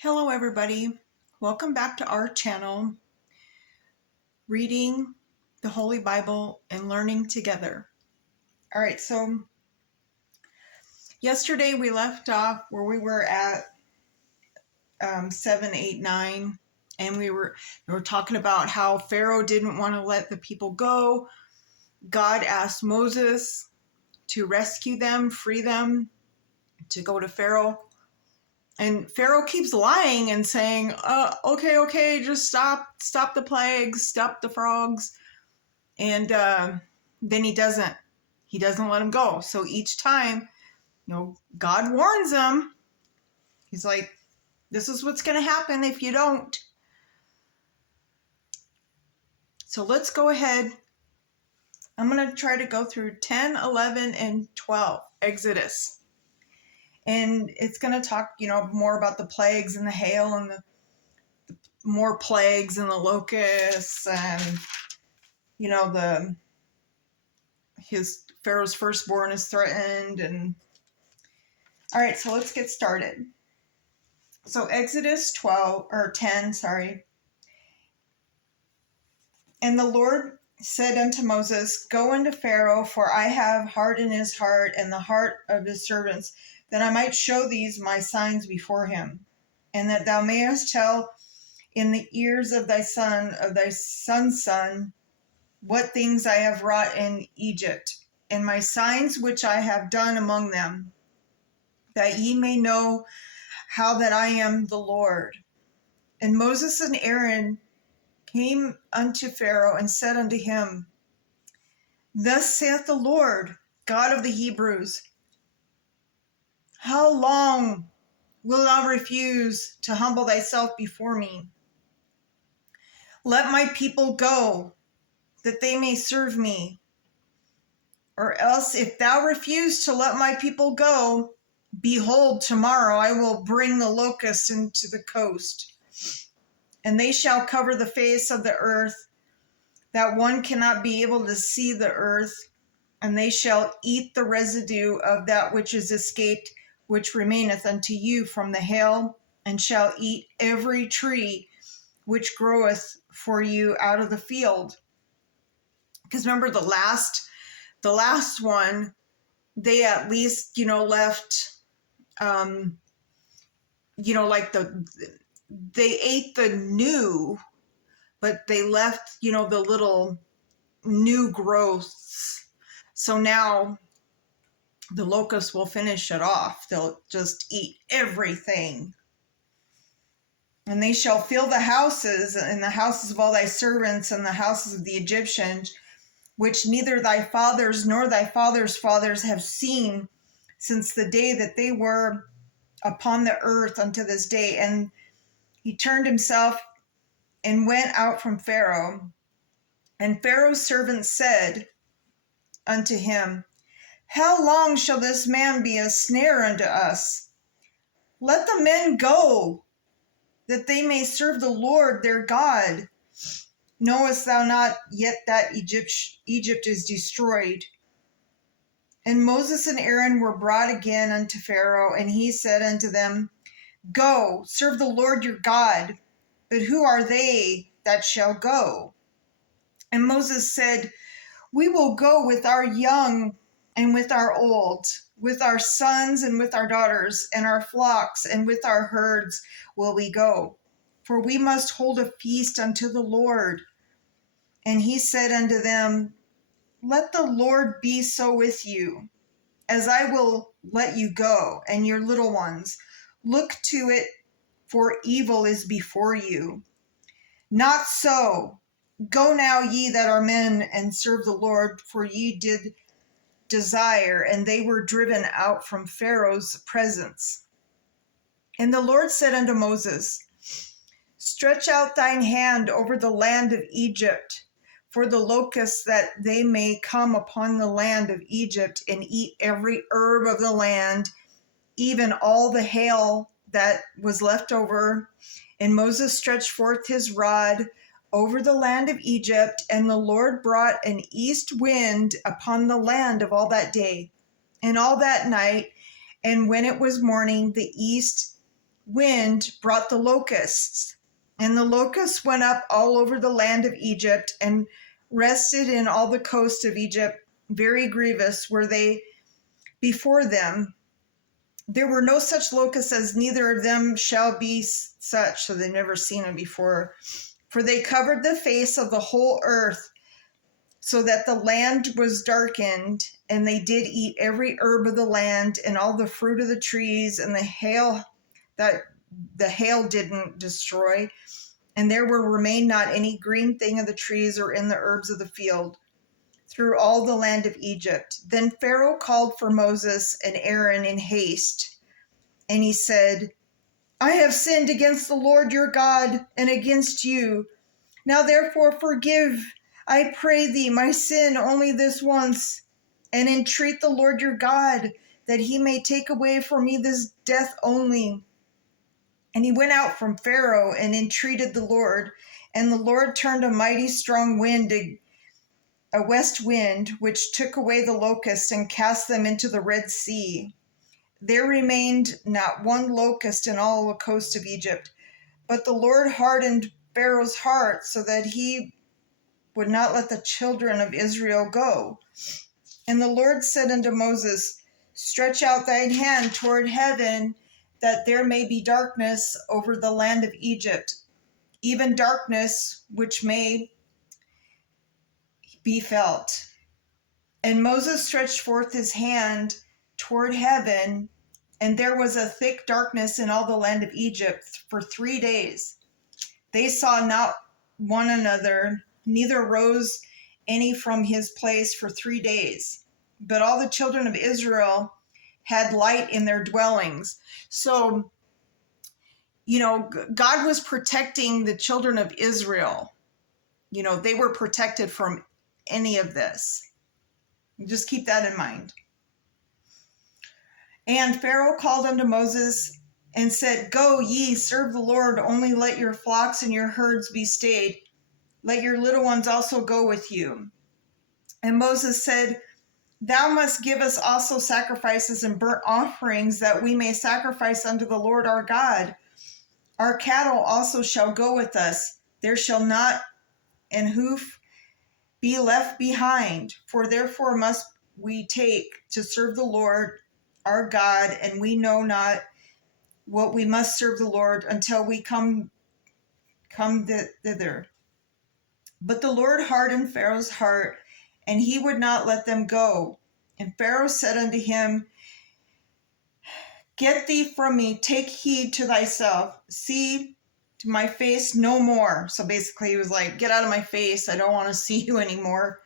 Hello everybody, welcome back to our channel, reading the Holy Bible and learning together. Alright, so yesterday we left off where we were at 7, 8, 9, and we were talking about how Pharaoh didn't want to let the people go. God asked Moses to rescue them, free them, to go to Pharaoh. And Pharaoh keeps lying and saying, okay, just stop the plagues, stop the frogs. And then he doesn't let him go. So each time, God warns him. He's like, this is what's going to happen if you don't. So let's go ahead. I'm going to try to go through 10, 11, and 12, Exodus. And it's going to talk, more about the plagues and the hail and the more plagues and the locusts and, his Pharaoh's firstborn is threatened. And all right, so let's get started. So Exodus 10. And the Lord said unto Moses, Go unto Pharaoh, for I have hardened his heart and the heart of his servants, that I might show these my signs before him, and that thou mayest tell in the ears of thy son's son, what things I have wrought in Egypt, and my signs which I have done among them, that ye may know how that I am the Lord. And Moses and Aaron came unto Pharaoh and said unto him, Thus saith the Lord, God of the Hebrews, How long wilt thou refuse to humble thyself before me? Let my people go, that they may serve me. Or else, if thou refuse to let my people go, behold, tomorrow I will bring the locusts into the coast, and they shall cover the face of the earth, that one cannot be able to see the earth, and they shall eat the residue of that which is escaped, which remaineth unto you from the hail, and shall eat every tree which groweth for you out of the field. Because remember the last one, they at least, left, they ate the new, but they left, the little new growths. So now the locusts will finish it off. They'll just eat everything. And they shall fill the houses, and the houses of all thy servants, and the houses of the Egyptians, which neither thy fathers nor thy fathers' fathers have seen since the day that they were upon the earth unto this day. And he turned himself and went out from Pharaoh. And Pharaoh's servants said unto him, How long shall this man be a snare unto us? Let the men go, that they may serve the Lord their God. Knowest thou not yet that Egypt is destroyed? And Moses and Aaron were brought again unto Pharaoh, and he said unto them, Go, serve the Lord your God. But who are they that shall go? And Moses said, We will go with our young and with our old, with our sons and with our daughters, and our flocks and with our herds will we go. For we must hold a feast unto the Lord. And he said unto them, Let the Lord be so with you, as I will let you go, and your little ones. Look to it, for evil is before you. Not so. Go now, ye that are men, and serve the Lord, for ye did desire, and they were driven out from Pharaoh's presence. And the Lord said unto Moses, Stretch out thine hand over the land of Egypt, for the locusts, that they may come upon the land of Egypt and eat every herb of the land, even all the hail that was left over. And Moses stretched forth his rod over the land of Egypt, and the Lord brought an east wind upon the land of all that day and all that night. And when it was morning, the east wind brought the locusts, and the locusts went up all over the land of Egypt and rested in all the coast of Egypt. Very grievous were they before them. There were no such locusts, as neither of them shall be such. So they've never seen them before. For they covered the face of the whole earth, so that the land was darkened, and they did eat every herb of the land and all the fruit of the trees, and the hail that the hail didn't destroy. And there remained not any green thing of the trees or in the herbs of the field through all the land of Egypt. Then Pharaoh called for Moses and Aaron in haste, and he said, I have sinned against the Lord your God and against you. Now therefore forgive, I pray thee, my sin only this once, and entreat the Lord your God, that he may take away from me this death only. And he went out from Pharaoh and entreated the Lord, and the Lord turned a mighty strong wind, a west wind, which took away the locusts and cast them into the Red Sea. There remained not one locust in all the coast of Egypt, but the Lord hardened Pharaoh's heart so that he would not let the children of Israel go. And the Lord said unto Moses, Stretch out thine hand toward heaven, that there may be darkness over the land of Egypt, even darkness which may be felt. And Moses stretched forth his hand toward heaven, and there was a thick darkness in all the land of Egypt for 3 days. They saw not one another, neither rose any from his place for 3 days. But all the children of Israel had light in their dwellings. So, God was protecting the children of Israel. They were protected from any of this. Just keep that in mind. And Pharaoh called unto Moses and said, Go ye, serve the Lord, only let your flocks and your herds be stayed. Let your little ones also go with you. And Moses said, Thou must give us also sacrifices and burnt offerings, that we may sacrifice unto the Lord our God. Our cattle also shall go with us. There shall not an hoof be left behind. For therefore must we take to serve the Lord our God, and we know not what we must serve the Lord until we come thither. But the Lord hardened Pharaoh's heart, and he would not let them go. And Pharaoh said unto him, Get thee from me, take heed to thyself, see to my face no more. So basically he was like, get out of my face, I don't want to see you anymore.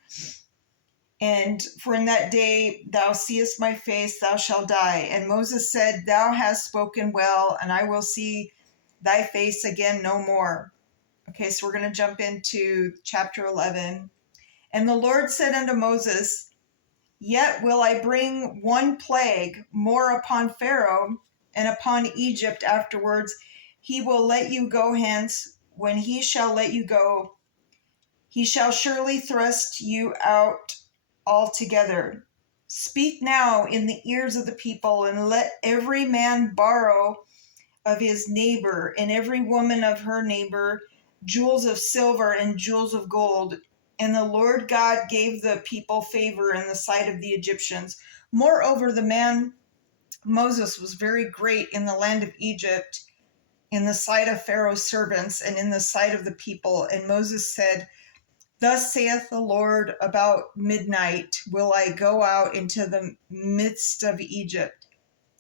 And for in that day thou seest my face, thou shalt die. And Moses said, Thou hast spoken well, and I will see thy face again no more. Okay, so we're going to jump into chapter 11. And the Lord said unto Moses, Yet will I bring one plague more upon Pharaoh and upon Egypt afterwards. He will let you go hence. When he shall let you go, he shall surely thrust you out altogether. Speak now in the ears of the people, and let every man borrow of his neighbor, and every woman of her neighbor, jewels of silver and jewels of gold. And the Lord God gave the people favor in the sight of the Egyptians. Moreover, the man Moses was very great in the land of Egypt, in the sight of Pharaoh's servants, and in the sight of the people. And Moses said, Thus saith the Lord, about midnight will I go out into the midst of Egypt,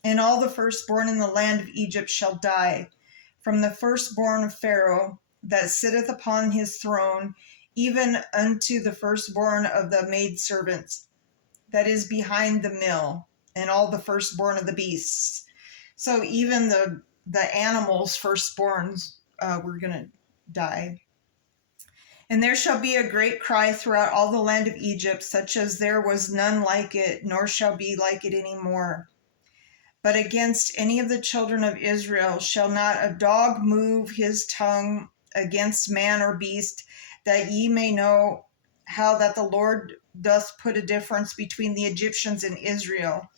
and all the firstborn in the land of Egypt shall die, from the firstborn of Pharaoh that sitteth upon his throne, even unto the firstborn of the maidservants that is behind the mill, and all the firstborn of the beasts. So even the animals' firstborns were going to die. And there shall be a great cry throughout all the land of Egypt, such as there was none like it, nor shall be like it any more. But against any of the children of Israel shall not a dog move his tongue against man or beast, that ye may know how that the Lord doth put a difference between the Egyptians and Israel.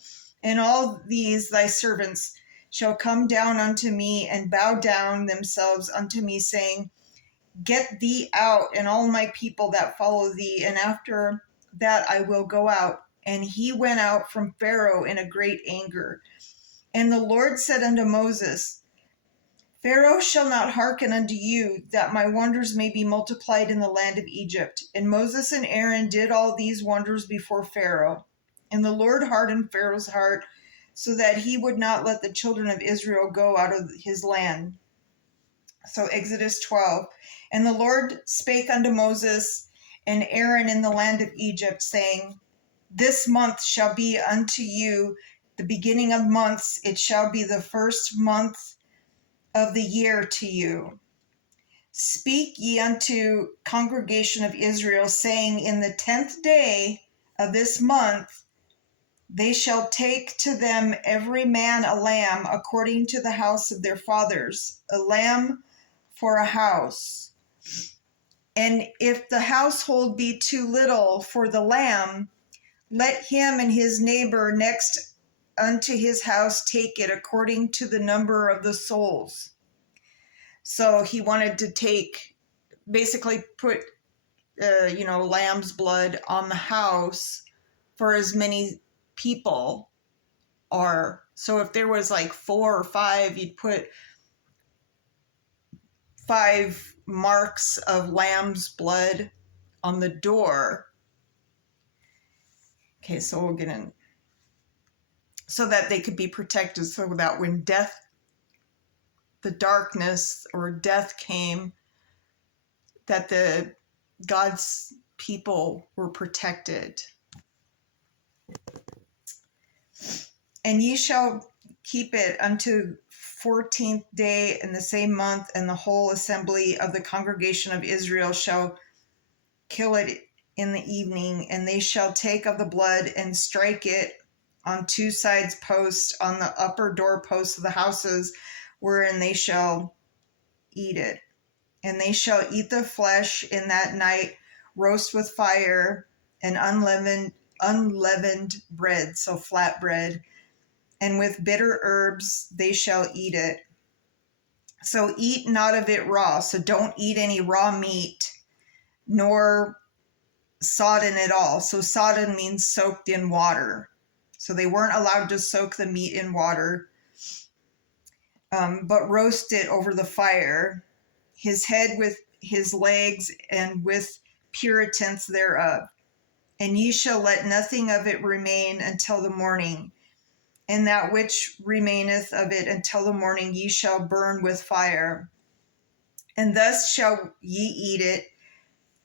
And all these thy servants shall come down unto me and bow down themselves unto me, saying, Get thee out, and all my people that follow thee, and after that I will go out. And he went out from Pharaoh in a great anger. And the Lord said unto Moses, Pharaoh shall not hearken unto you, that my wonders may be multiplied in the land of Egypt. And Moses and Aaron did all these wonders before Pharaoh. And the Lord hardened Pharaoh's heart, so that he would not let the children of Israel go out of his land. So Exodus 12. And the Lord spake unto Moses and Aaron in the land of Egypt, saying, This month shall be unto you the beginning of months. It shall be the first month of the year to you. Speak ye unto congregation of Israel, saying, In the 10th day of this month they shall take to them every man a lamb according to the house of their fathers, a lamb for a house. And if the household be too little for the lamb, let him and his neighbor next unto his house take it according to the number of the souls. So he wanted to basically put, lamb's blood on the house for as many people are. So if there was like 4 or 5, you'd put 5 marks of lamb's blood on the door. Okay, so we'll get in. So that they could be protected, so that when the darkness or death came, that God's people were protected. And ye shall keep it unto 14th day in the same month, and the whole assembly of the congregation of Israel shall kill it in the evening, and they shall take of the blood and strike it on 2 sides posts on the upper door posts of the houses, wherein they shall eat it. And they shall eat the flesh in that night, roast with fire, and unleavened bread, so flat bread, and with bitter herbs they shall eat it. So eat not of it raw, so don't eat any raw meat, nor sodden at all. So sodden means soaked in water. So they weren't allowed to soak the meat in water, but roast it over the fire, his head with his legs and with puritance thereof. And ye shall let nothing of it remain until the morning. And that which remaineth of it until the morning ye shall burn with fire. And thus shall ye eat it,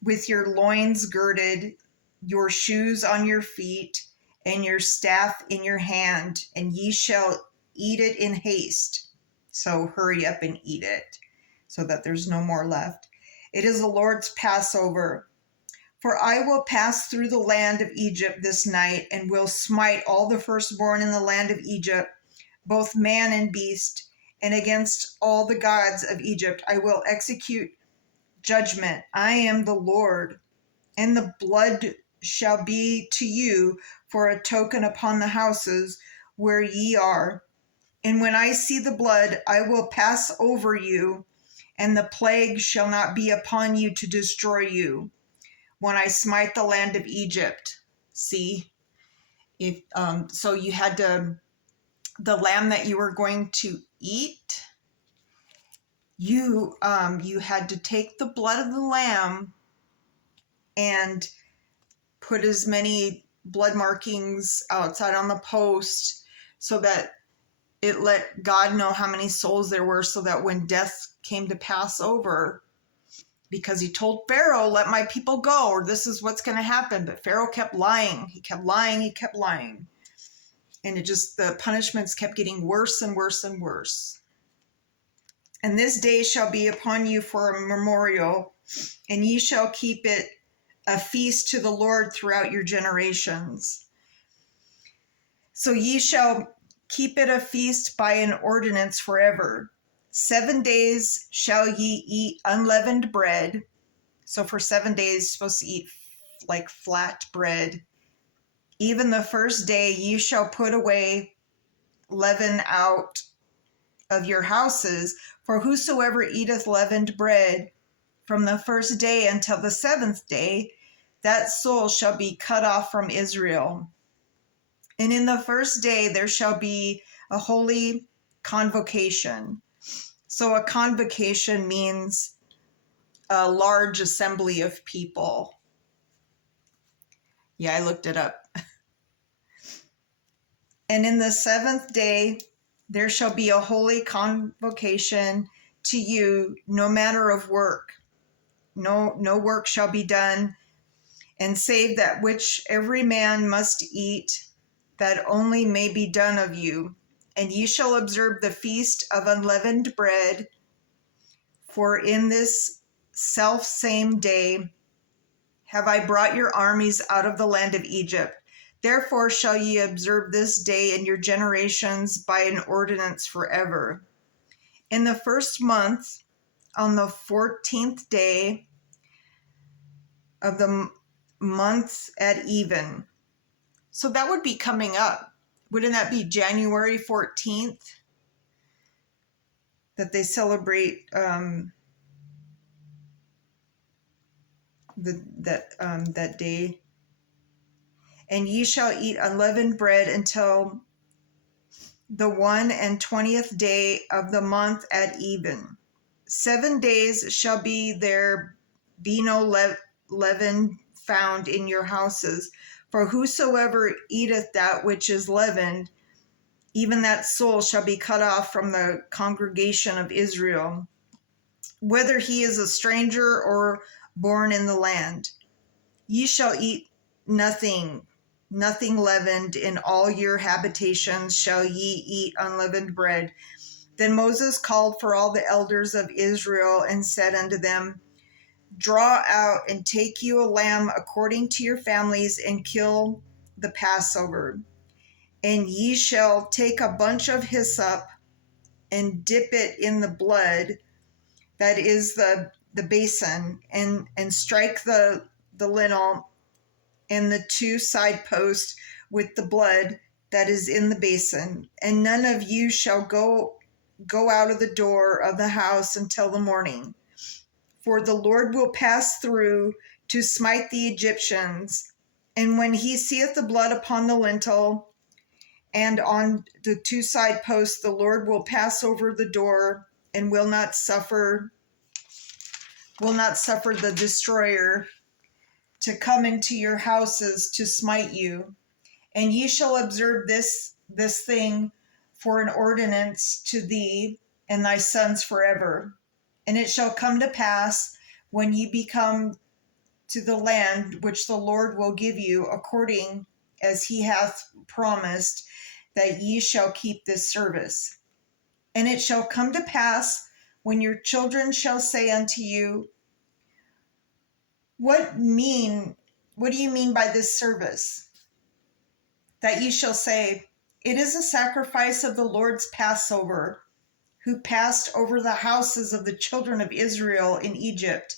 with your loins girded, your shoes on your feet, and your staff in your hand, and ye shall eat it in haste. So hurry up and eat it, so that there's no more left. It is the Lord's Passover. For I will pass through the land of Egypt this night, and will smite all the firstborn in the land of Egypt, both man and beast, and against all the gods of Egypt I will execute judgment. I am the Lord. And the blood shall be to you for a token upon the houses where ye are. And when I see the blood, I will pass over you, and the plague shall not be upon you to destroy you, when I smite the land of Egypt. See, if so you had the lamb that you were going to eat, you had to take the blood of the lamb and put as many blood markings outside on the post, so that it let God know how many souls there were, so that when death came to pass over, because he told Pharaoh, let my people go, or this is what's going to happen. But Pharaoh kept lying. He kept lying. He kept lying. And the punishments kept getting worse and worse and worse. And this day shall be upon you for a memorial, and ye shall keep it a feast to the Lord throughout your generations. So ye shall keep it a feast by an ordinance forever. 7 days shall ye eat unleavened bread. So for 7 days, you're supposed to eat like flat bread. Even the first day ye shall put away leaven out of your houses, for whosoever eateth leavened bread from the first day until the seventh day, that soul shall be cut off from Israel. And in the first day there shall be a holy convocation. So a convocation means a large assembly of people. Yeah, I looked it up. And in the seventh day there shall be a holy convocation to you, no matter of work. No work shall be done, and save that which every man must eat, that only may be done of you. And ye shall observe the feast of unleavened bread, for in this self same day have I brought your armies out of the land of Egypt. Therefore shall ye observe this day in your generations by an ordinance forever. In the first month, on the 14th day of the month at even. So that would be coming up. Wouldn't that be January 14th that they celebrate that day? And ye shall eat unleavened bread until the 21st day of the month at even. 7 days shall be there be no leaven found in your houses. For whosoever eateth that which is leavened, even that soul shall be cut off from the congregation of Israel, whether he is a stranger or born in the land. Ye shall eat nothing leavened. In all your habitations shall ye eat unleavened bread. Then Moses called for all the elders of Israel and said unto them, Draw out and take you a lamb according to your families, and kill the Passover. And ye shall take a bunch of hyssop and dip it in the blood that is the basin, and strike the lintel and the 2 side posts with the blood that is in the basin. And none of you shall go out of the door of the house until the morning. For the Lord will pass through to smite the Egyptians. And when he seeth the blood upon the lintel and on the 2 side posts, the Lord will pass over the door and will not suffer the destroyer to come into your houses to smite you. And ye shall observe this thing for an ordinance to thee and thy sons forever. And it shall come to pass, when ye be come to the land which the Lord will give you, according as he hath promised, that ye shall keep this service. And it shall come to pass, when your children shall say unto you, What do you mean by this service? That ye shall say, It is a sacrifice of the Lord's Passover, who passed over the houses of the children of Israel in Egypt,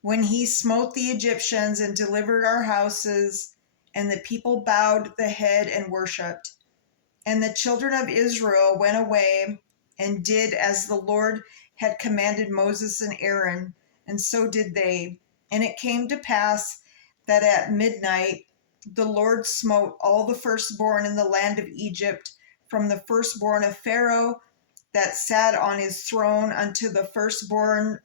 when he smote the Egyptians and delivered our houses. And the people bowed the head and worshipped. And the children of Israel went away and did as the Lord had commanded Moses and Aaron, and so did they. And it came to pass that at midnight the Lord smote all the firstborn in the land of Egypt, from the firstborn of Pharaoh that sat on his throne unto the firstborn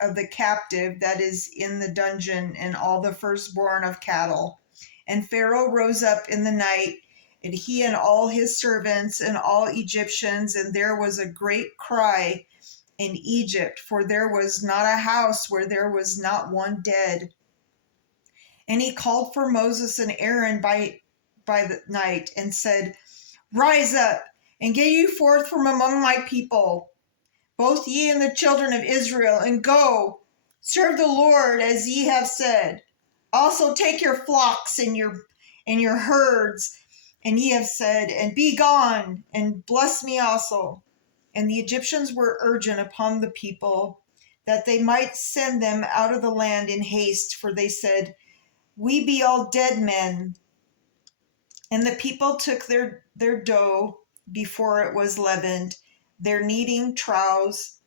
of the captive that is in the dungeon, and all the firstborn of cattle. And Pharaoh rose up in the night, and he and all his servants and all Egyptians, and there was a great cry in Egypt, for there was not a house where there was not one dead. And he called for Moses and Aaron by the night, and said, Rise up, and get you forth from among my people, both ye and the children of Israel, and go, serve the Lord as ye have said. Also take your flocks and your herds, and ye have said, and be gone, and bless me also. And the Egyptians were urgent upon the people, that they might send them out of the land in haste, for they said, We be all dead men. And the people took their dough before it was leavened, their kneading troughs,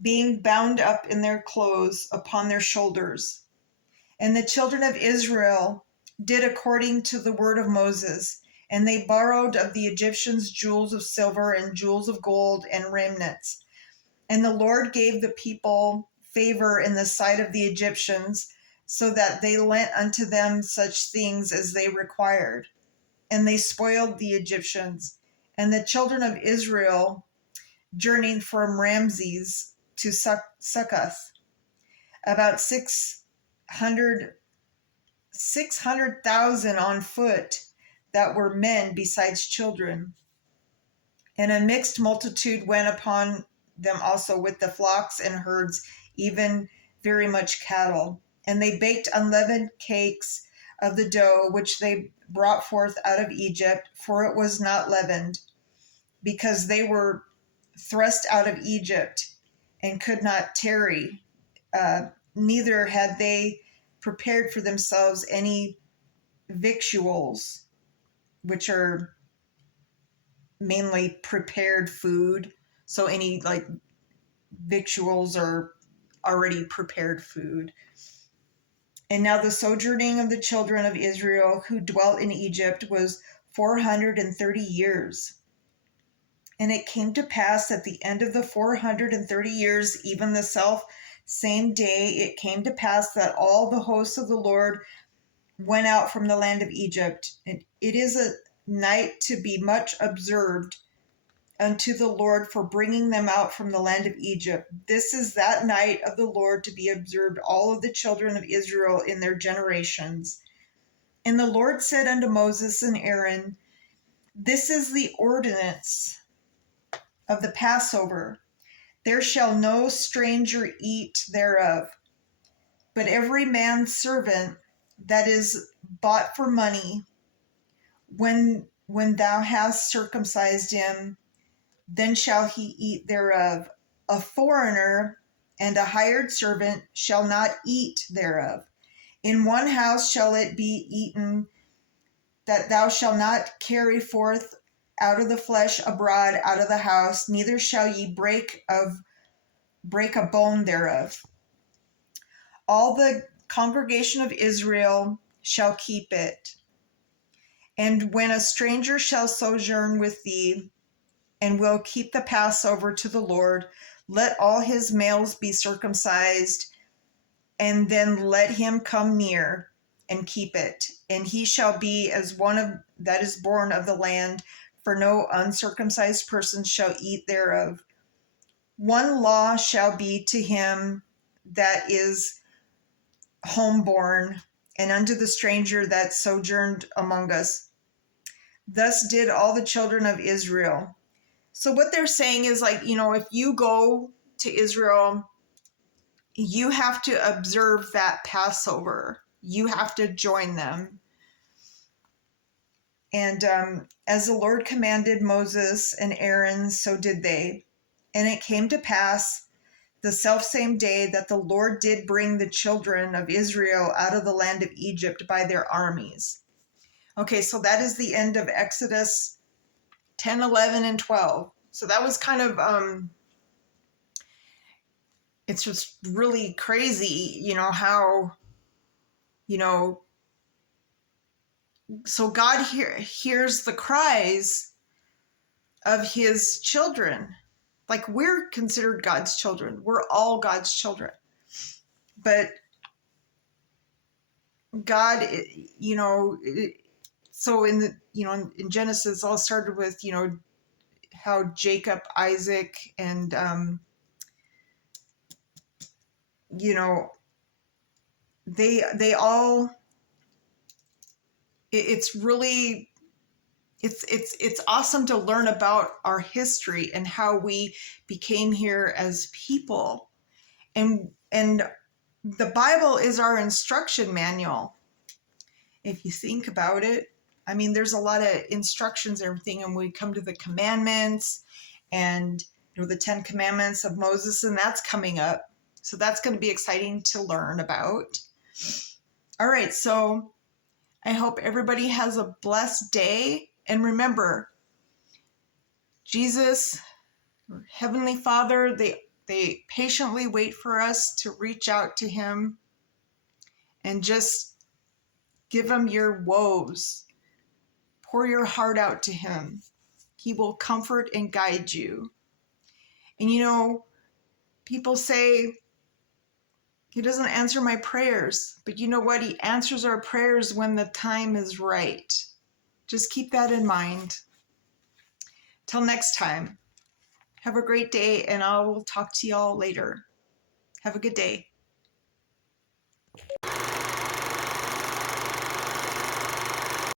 being bound up in their clothes upon their shoulders. And the children of Israel did according to the word of Moses, and they borrowed of the Egyptians jewels of silver and jewels of gold and remnants. And the Lord gave the people favor in the sight of the Egyptians, so that they lent unto them such things as they required. And they spoiled the Egyptians. And the children of Israel journeyed from Ramses to Succoth, about 600,000 on foot, that were men besides children. And a mixed multitude went upon them also with the flocks and herds, even very much cattle. And they baked unleavened cakes of the dough which they brought forth out of Egypt, for it was not leavened, because they were thrust out of Egypt and could not tarry. Neither had they prepared for themselves any victuals, which are mainly prepared food. So any like victuals are already prepared food. And now the sojourning of the children of Israel who dwelt in Egypt was 430 years. And it came to pass at the end of the 430 years, even the self same day, it came to pass that all the hosts of the Lord went out from the land of Egypt. And it is a night to be much observed unto the Lord for bringing them out from the land of Egypt. This is that night of the Lord to be observed, all of the children of Israel in their generations. And the Lord said unto Moses and Aaron, this is the ordinance of the Passover. There shall no stranger eat thereof, but every man's servant that is bought for money, when thou hast circumcised him, then shall he eat thereof. A foreigner and a hired servant shall not eat thereof. In one house shall it be eaten, that thou shalt not carry forth out of the flesh abroad out of the house, neither shall ye break a bone thereof. All the congregation of Israel shall keep it. And when a stranger shall sojourn with thee, and will keep the Passover to the Lord, let all his males be circumcised, and then let him come near and keep it. And he shall be as one that is born of the land, for no uncircumcised person shall eat thereof. One law shall be to him that is homeborn, and unto the stranger that sojourned among us. Thus did all the children of Israel. So what they're saying is, like, if you go to Israel, you have to observe that Passover. You have to join them. And as the Lord commanded Moses and Aaron, so did they. And it came to pass the selfsame day that the Lord did bring the children of Israel out of the land of Egypt by their armies. Okay, so that is the end of Exodus 10, 11, and 12. So that was kind of, it's just really crazy, how, so God hears the cries of his children. Like, we're considered God's children. We're all God's children. But God, so in Genesis, all started with, how Jacob, Isaac, and, they all, it's really, it's awesome to learn about our history and how we became here as people. And the Bible is our instruction manual. If you think about it, I mean, there's a lot of instructions and everything, and we come to the commandments and the 10 Commandments of Moses, and that's coming up. So that's going to be exciting to learn about. All right, so I hope everybody has a blessed day. And remember, Jesus Heavenly Father, they patiently wait for us to reach out to him and just give him your woes. Pour your heart out to him. He will comfort and guide you. And you know, people say, he doesn't answer my prayers. But you know what? He answers our prayers when the time is right. Just keep that in mind. Till next time, have a great day, and I will talk to y'all later. Have a good day.